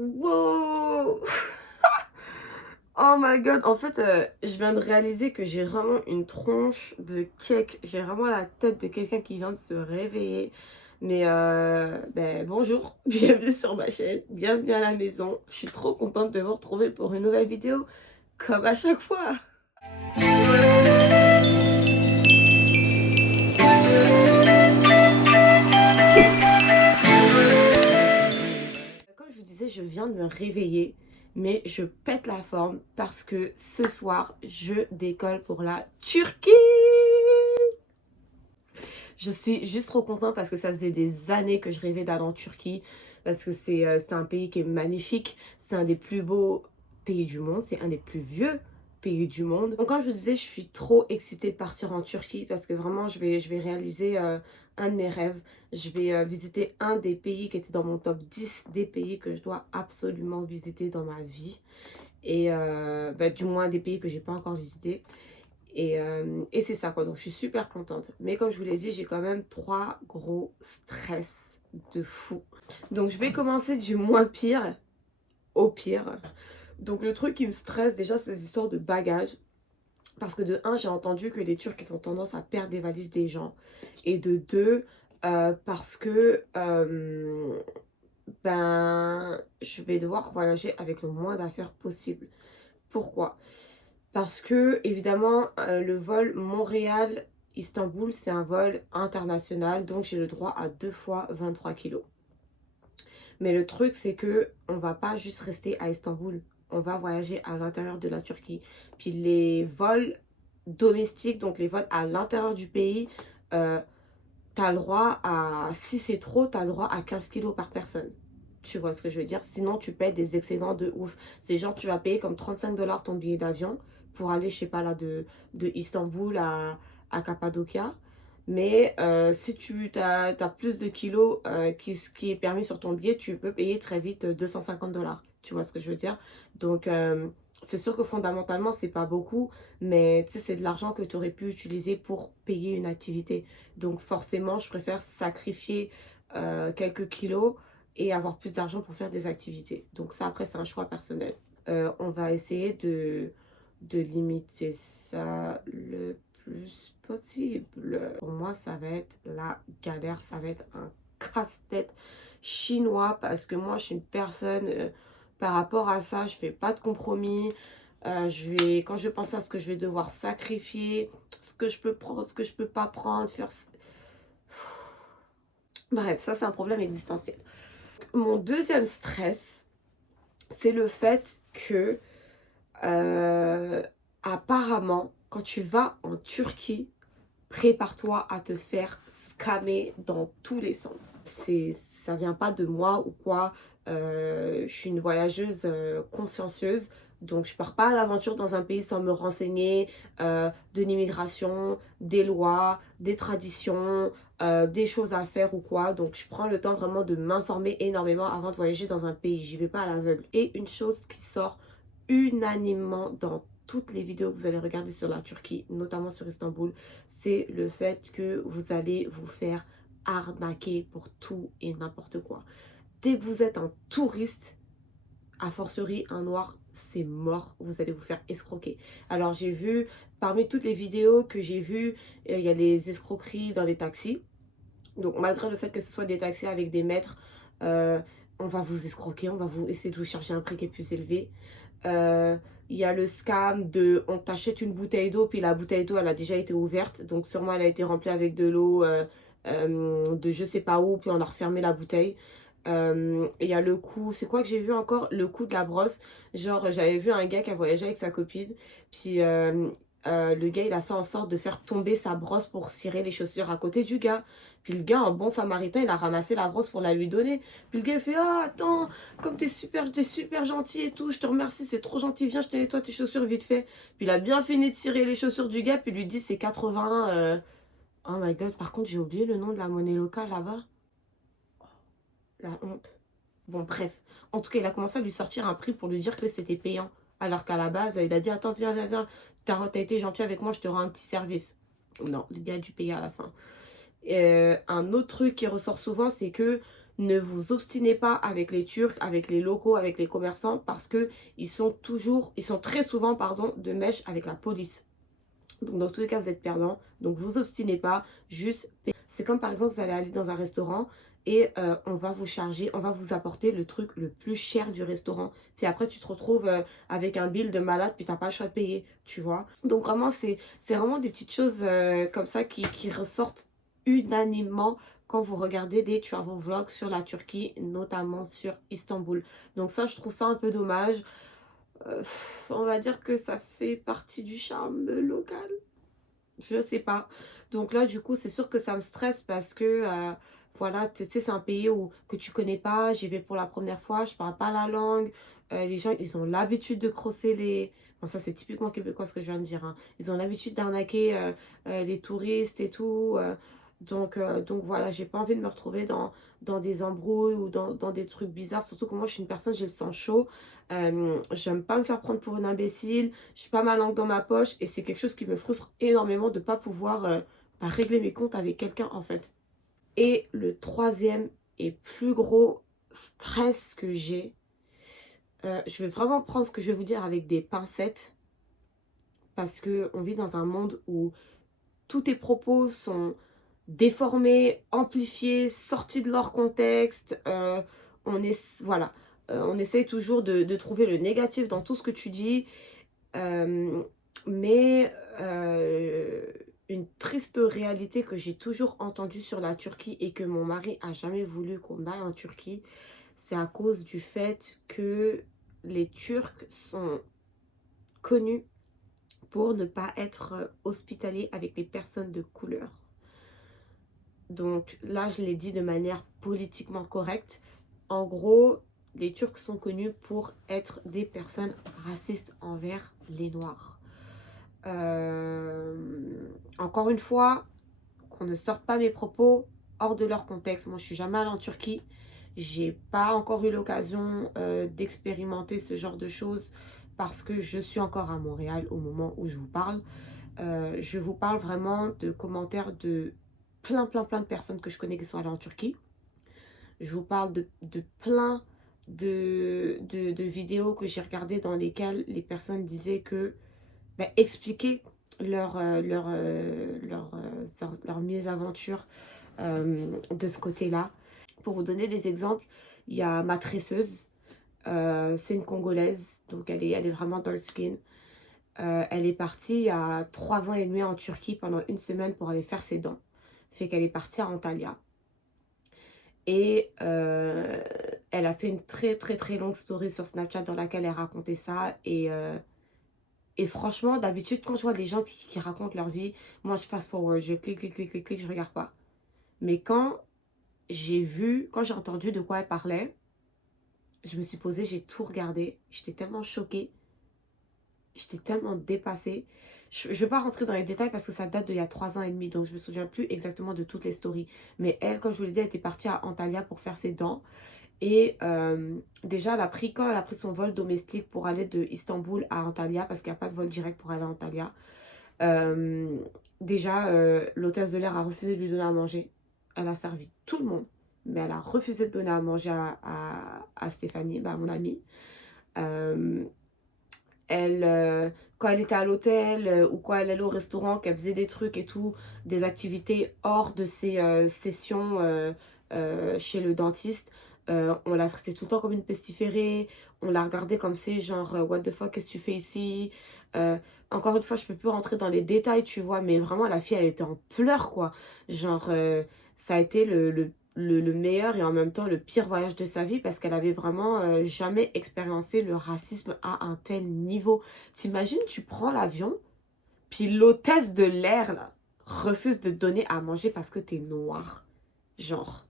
Wow! Oh my god, en fait, je viens de réaliser que j'ai vraiment une tronche de cake. J'ai vraiment la tête de quelqu'un qui vient de se réveiller. Mais ben, bonjour, bienvenue sur ma chaîne, bienvenue à la maison. Je suis trop contente de vous retrouver pour une nouvelle vidéo, comme à chaque fois. Comme je vous disais, je viens de me réveiller, mais je pète la forme parce que ce soir, je décolle pour la Turquie. Je suis juste trop contente parce que ça faisait des années que je rêvais d'aller en Turquie. Parce que c'est un pays qui est magnifique. C'est un des plus beaux pays du monde. C'est un des plus vieux pays du monde. Donc comme je vous disais, je suis trop excitée de partir en Turquie. Parce que vraiment, je vais réaliser un de mes rêves. Je vais visiter un des pays qui était dans mon top 10 des pays que je dois absolument visiter dans ma vie. Et bah, du moins des pays que j'ai pas encore visités. Et c'est ça quoi, donc je suis super contente. Mais comme je vous l'ai dit, j'ai quand même 3 gros stress de fou. Donc je vais commencer du moins pire au pire. Donc le truc qui me stresse déjà, c'est les histoires de bagages. Parce que de un, j'ai entendu que les Turcs ils ont tendance à perdre des valises des gens. Et de deux, parce que ben, je vais devoir voyager avec le moins d'affaires possible. Pourquoi? Parce que, évidemment, le vol Montréal-Istanbul, c'est un vol international, donc j'ai le droit à 2 fois 23 kilos. Mais le truc, c'est que on va pas juste rester à Istanbul, on va voyager à l'intérieur de la Turquie. Puis les vols domestiques, donc les vols à l'intérieur du pays, euh, t'as le droit à, si c'est trop, t'as le droit à 15 kilos par personne. Tu vois ce que je veux dire? Sinon, tu payes des excédents de ouf. C'est genre, tu vas payer comme 35 $ ton billet d'avion pour aller, je sais pas, là, de Istanbul à Cappadocia. Mais si tu as plus de kilos qui est permis sur ton billet, tu peux payer très vite 250 $. Tu vois ce que je veux dire? Donc, c'est sûr que fondamentalement, c'est pas beaucoup, mais tu sais, c'est de l'argent que tu aurais pu utiliser pour payer une activité. Donc, forcément, je préfère sacrifier quelques kilos et avoir plus d'argent pour faire des activités. Donc, ça, après, c'est un choix personnel. On va essayer de limiter ça le plus possible. Pour moi, ça va être la galère, ça va être un casse-tête chinois parce que moi, je suis une personne, par rapport à ça, je fais pas de compromis. Quand je vais penser à ce que je vais devoir sacrifier, ce que je peux prendre, ce que je peux pas prendre, faire... Bref, ça, c'est un problème existentiel. Mon deuxième stress, c'est le fait que apparemment, quand tu vas en Turquie, prépare-toi à te faire scammer dans tous les sens. Ça vient pas de moi ou quoi. Je suis une voyageuse consciencieuse. Donc je pars pas à l'aventure dans un pays sans me renseigner de l'immigration, des lois, des traditions, des choses à faire ou quoi. Donc je prends le temps vraiment de m'informer énormément avant de voyager dans un pays. J'y vais pas à l'aveugle. Et une chose qui sort unanimement dans toutes les vidéos que vous allez regarder sur la Turquie, notamment sur Istanbul, c'est le fait que vous allez vous faire arnaquer pour tout et n'importe quoi. Dès que vous êtes un touriste, a fortiori un noir, c'est mort, vous allez vous faire escroquer. Alors j'ai vu, parmi toutes les vidéos que j'ai vues, il y a les escroqueries dans les taxis. Donc malgré le fait que ce soit des taxis avec des maîtres, euh, on va vous escroquer, on va vous essayer de vous chercher un prix qui est plus élevé. Euh, Il y a le scam de on t'achète une bouteille d'eau, puis la bouteille d'eau elle a déjà été ouverte, donc sûrement elle a été remplie avec de l'eau de je sais pas où, puis on a refermé la bouteille. Et il y a le coup, c'est quoi que j'ai vu encore? Le coup de la brosse. Genre, j'avais vu un gars qui a voyagé avec sa copine, puis le gars il a fait en sorte de faire tomber sa brosse pour cirer les chaussures à côté du gars. Puis le gars, en bon samaritain, il a ramassé la brosse pour la lui donner. Puis le gars il fait ah, attends, comme t'es super gentil et tout, je te remercie, c'est trop gentil, viens, je te nettoie tes chaussures vite fait. Puis il a bien fini de cirer les chaussures du gars, puis il lui dit c'est 80. Oh my god, par contre, j'ai oublié le nom de la monnaie locale là-bas. La honte. Bon, bref. En tout cas, il a commencé à lui sortir un prix pour lui dire que c'était payant. Alors qu'à la base, il a dit attends, viens, viens, viens, t'as été gentil avec moi, je te rends un petit service. Non, le gars a dû payer à la fin. Un autre truc qui ressort souvent, c'est que ne vous obstinez pas avec les Turcs, avec les locaux, avec les commerçants, parce que ils sont très souvent, pardon, de mèche avec la police. Donc dans tous les cas, vous êtes perdant. Donc vous obstinez pas, juste payez. C'est comme par exemple, vous allez aller dans un restaurant et on va vous charger, on va vous apporter le truc le plus cher du restaurant. Puis après, tu te retrouves avec un bill de malade, puis t'as pas le choix de payer, tu vois. Donc vraiment, c'est vraiment des petites choses comme ça qui ressortent unanimement quand vous regardez des travel vlogs sur la Turquie, notamment sur Istanbul. Donc ça, je trouve ça un peu dommage. On va dire que ça fait partie du charme local. Je sais pas. Donc là, du coup, c'est sûr que ça me stresse parce que, voilà, tu sais, c'est un pays que tu connais pas. J'y vais pour la première fois, je parle pas la langue. Les gens, ils ont l'habitude de crosser les... Bon, ça, c'est typiquement québécois ce que je viens de dire, hein. Ils ont l'habitude d'arnaquer les touristes et tout. Donc voilà, j'ai pas envie de me retrouver dans des embrouilles ou dans des trucs bizarres. Surtout que moi, je suis une personne, j'ai le sang chaud. J'aime pas me faire prendre pour une imbécile. Je suis pas ma langue dans ma poche. Et c'est quelque chose qui me frustre énormément de pas pouvoir régler mes comptes avec quelqu'un en fait. Et le troisième et plus gros stress que j'ai, je vais vraiment prendre ce que je vais vous dire avec des pincettes. Parce qu'on vit dans un monde où tous tes propos sont déformés, amplifiés, sortis de leur contexte. Voilà. On essaye toujours de trouver le négatif dans tout ce que tu dis. Euh, mais une triste réalité que j'ai toujours entendue sur la Turquie et que mon mari a jamais voulu qu'on aille en Turquie, c'est à cause du fait que les Turcs sont connus pour ne pas être hospitaliers avec les personnes de couleur. Donc là, je l'ai dit de manière politiquement correcte. En gros, les Turcs sont connus pour être des personnes racistes envers les Noirs. Encore une fois, qu'on ne sorte pas mes propos hors de leur contexte. Moi, je suis jamais allée en Turquie. J'ai pas encore eu l'occasion d'expérimenter ce genre de choses parce que je suis encore à Montréal au moment où je vous parle. Je vous parle vraiment de commentaires de plein de personnes que je connais qui sont allées en Turquie. Je vous parle de plein de vidéos que j'ai regardées dans lesquelles les personnes disaient que expliquer leur mésaventure de ce côté-là. Pour vous donner des exemples, il y a ma tresseuse, c'est une Congolaise, donc elle est vraiment dark skin. Elle est partie il y a 3 ans et demi en Turquie pendant une semaine pour aller faire ses dents. Fait qu'elle est partie à Antalya. Et elle a fait une très longue story sur Snapchat dans laquelle elle racontait ça. Et franchement, d'habitude, quand je vois des gens qui racontent leur vie, moi je fast forward, je clique, je regarde pas. Mais quand j'ai entendu de quoi elle parlait, je me suis posée, j'ai tout regardé. J'étais tellement choquée. J'étais tellement dépassée. Je ne vais pas rentrer dans les détails parce que ça date d'il y a 3 ans et demi. Donc je me souviens plus exactement de toutes les stories. Mais elle, comme je vous l'ai dit, elle était partie à Antalya pour faire ses dents. Et déjà, quand elle a pris son vol domestique pour aller de Istanbul à Antalya, parce qu'il n'y a pas de vol direct pour aller à Antalya, déjà, l'hôtesse de l'air a refusé de lui donner à manger. Elle a servi tout le monde, mais elle a refusé de donner à manger à Stéphanie, à mon amie. Quand elle était à l'hôtel ou quand elle allait au restaurant, qu'elle faisait des trucs et tout, des activités hors de ses sessions chez le dentiste, on la traitait tout le temps comme une pestiférée, on la regardait comme c'est genre what the fuck, qu'est-ce que tu fais ici? Encore une fois, je peux plus rentrer dans les détails, tu vois, mais vraiment la fille elle était en pleurs quoi. Genre ça a été le meilleur et en même temps le pire voyage de sa vie parce qu'elle avait vraiment jamais expérimenté le racisme à un tel niveau. T'imagines, tu prends l'avion, puis l'hôtesse de l'air là refuse de te donner à manger parce que t'es noir. Genre,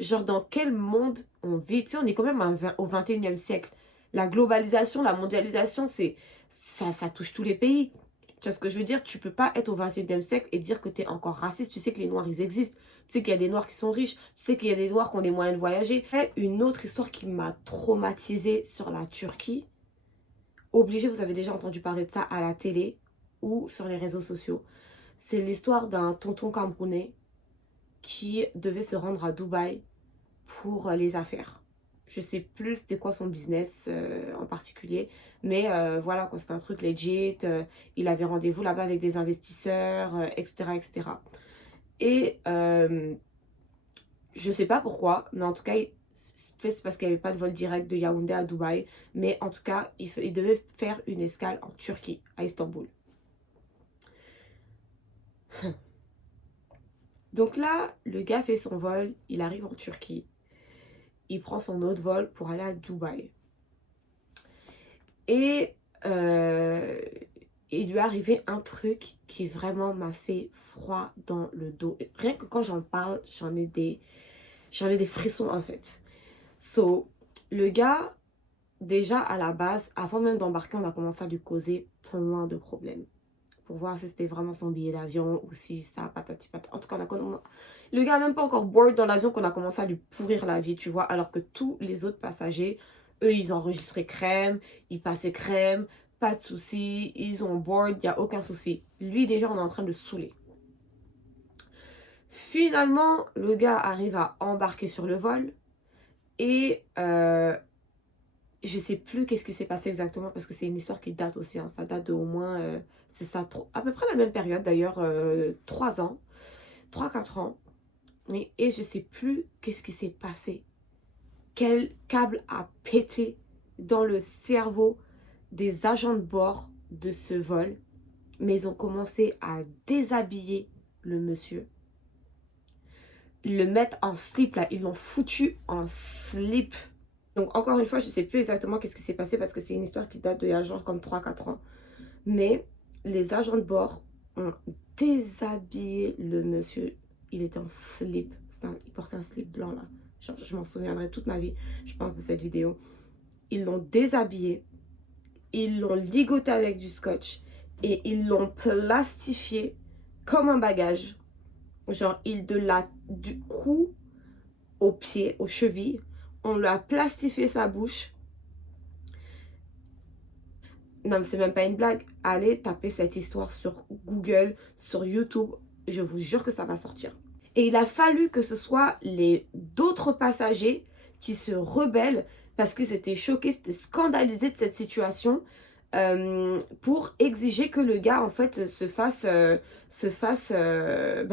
genre dans quel monde on vit? Tu sais, on est quand même au 21e siècle. La globalisation, la mondialisation, ça touche tous les pays. Tu vois ce que je veux dire? Tu peux pas être au 21e siècle et dire que tu es encore raciste. Tu sais que les noirs, ils existent. Tu sais qu'il y a des noirs qui sont riches. Tu sais qu'il y a des noirs qui ont les moyens de voyager. Et une autre histoire qui m'a traumatisée sur la Turquie. Obligé, vous avez déjà entendu parler de ça à la télé ou sur les réseaux sociaux. C'est l'histoire d'un tonton camerounais qui devait se rendre à Dubaï pour les affaires. Je sais plus c'était quoi son business en particulier. Mais voilà, quoi, c'était un truc legit. Il avait rendez-vous là-bas avec des investisseurs, etc., etc. Et je sais pas pourquoi, mais en tout cas, peut-être c'est parce qu'il n'y avait pas de vol direct de Yaoundé à Dubaï. Mais en tout cas, il devait faire une escale en Turquie, à Istanbul. Donc là, le gars fait son vol, il arrive en Turquie. Il prend son autre vol pour aller à Dubaï. Et il lui est arrivé un truc qui vraiment m'a fait froid dans le dos. Rien que quand j'en parle, j'en ai des frissons en fait. So, le gars, déjà à la base, avant même d'embarquer, on a commencé à lui causer plein de problèmes. Pour voir si c'était vraiment son billet d'avion ou si ça patati patata. En tout cas, le gars n'a même pas encore board dans l'avion qu'on a commencé à lui pourrir la vie, tu vois. Alors que tous les autres passagers, eux, ils enregistraient crème, ils passaient crème, pas de souci, ils ont board, il n'y a aucun souci. Lui, déjà, on est en train de le saouler. Finalement, le gars arrive à embarquer sur le vol et je sais plus qu'est-ce qui s'est passé exactement parce que c'est une histoire qui date aussi. Hein. Ça date de au moins, c'est ça, à peu près la même période d'ailleurs, 3 ans, 3-4 ans. Et je sais plus qu'est-ce qui s'est passé. Quel câble a pété dans le cerveau des agents de bord de ce vol. Mais ils ont commencé à déshabiller le monsieur. Le mettre en slip là, ils l'ont foutu en slip. Donc encore une fois, je ne sais plus exactement qu'est-ce qui s'est passé parce que c'est une histoire qui date de genre comme 3-4 ans. Mais les agents de bord ont déshabillé le monsieur. Il était en slip. Il portait un slip blanc là. Genre, je m'en souviendrai toute ma vie, je pense, de cette vidéo. Ils l'ont déshabillé. Ils l'ont ligoté avec du scotch. Et ils l'ont plastifié comme un bagage. Genre, du cou au pied, aux chevilles. On lui a plastifié sa bouche. Non, mais c'est même pas une blague. Allez taper cette histoire sur Google, sur YouTube. Je vous jure que ça va sortir. Et il a fallu que ce soit d'autres passagers qui se rebellent parce qu'ils étaient choqués, c'était scandalisés de cette situation pour exiger que le gars en fait se fasse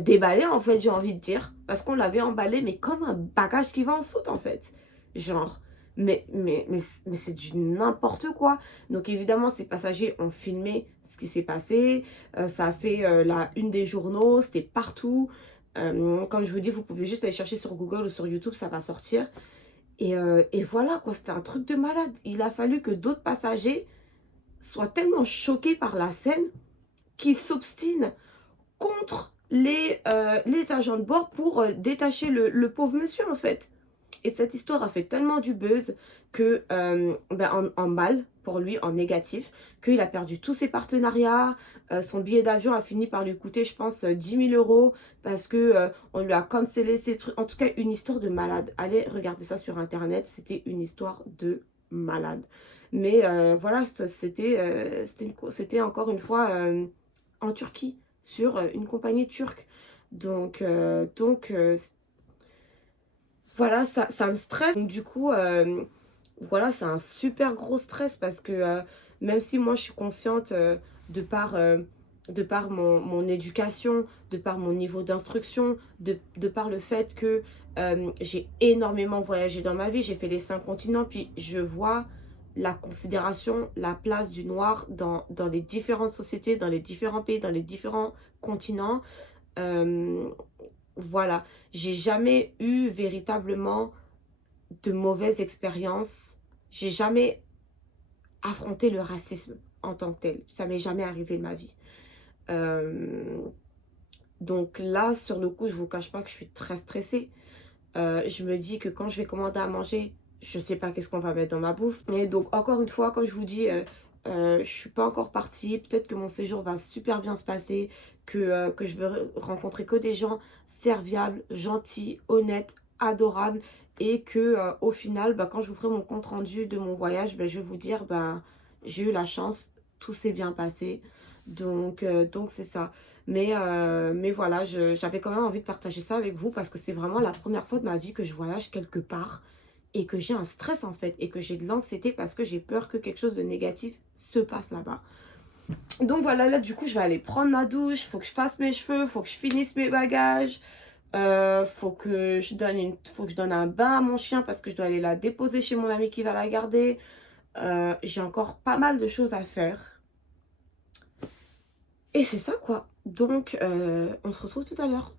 déballer en fait, j'ai envie de dire. Parce qu'on l'avait emballé mais comme un bagage qui va en soute en fait. Genre... Mais c'est du n'importe quoi. Donc évidemment, ces passagers ont filmé ce qui s'est passé. Ça a fait la une des journaux, c'était partout. Comme je vous dis, vous pouvez juste aller chercher sur Google ou sur YouTube, ça va sortir. Et voilà quoi, c'était un truc de malade. Il a fallu que d'autres passagers soient tellement choqués par la scène qu'ils s'obstinent contre les agents de bord pour détacher le pauvre monsieur en fait. Et cette histoire a fait tellement du buzz que, en mal pour lui, en négatif, qu'il a perdu tous ses partenariats. Son billet d'avion a fini par lui coûter, je pense, 10 000 euros parce que on lui a cancellé ses trucs. En tout cas, une histoire de malade. Allez regarder ça sur Internet, c'était une histoire de malade. Mais voilà, c'était encore une fois en Turquie, sur une compagnie turque. Donc voilà, ça me stresse. Donc, du coup, voilà, c'est un super gros stress parce que même si moi je suis consciente de par mon éducation, de par mon niveau d'instruction, de par le fait que j'ai énormément voyagé dans ma vie, j'ai fait les 5 continents, puis je vois la considération, la place du noir dans les différentes sociétés, dans les différents pays, dans les différents continents. Euh, voilà, j'ai jamais eu véritablement de mauvaises expériences. J'ai jamais affronté le racisme en tant que tel. Ça m'est jamais arrivé de ma vie. Donc là, sur le coup, je vous cache pas que je suis très stressée. Je me dis que quand je vais commander à manger, je sais pas qu'est-ce qu'on va mettre dans ma bouffe. Et donc, encore une fois, comme je vous dis, je suis pas encore partie. Peut-être que mon séjour va super bien se passer, que je vais rencontrer que des gens serviables, gentils, honnêtes, adorables. Et que au final, quand je vous ferai mon compte rendu de mon voyage, je vais vous dire, j'ai eu la chance, tout s'est bien passé. Donc c'est ça. Mais voilà, j'avais quand même envie de partager ça avec vous parce que c'est vraiment la première fois de ma vie que je voyage quelque part et que j'ai un stress en fait et que j'ai de l'anxiété parce que j'ai peur que quelque chose de négatif se passe là-bas. Donc voilà, là du coup je vais aller prendre ma douche, faut que je fasse mes cheveux, faut que je finisse mes bagages, faut que je donne un bain à mon chien parce que je dois aller la déposer chez mon ami qui va la garder. J'ai encore pas mal de choses à faire. Et c'est ça quoi. Donc on se retrouve tout à l'heure.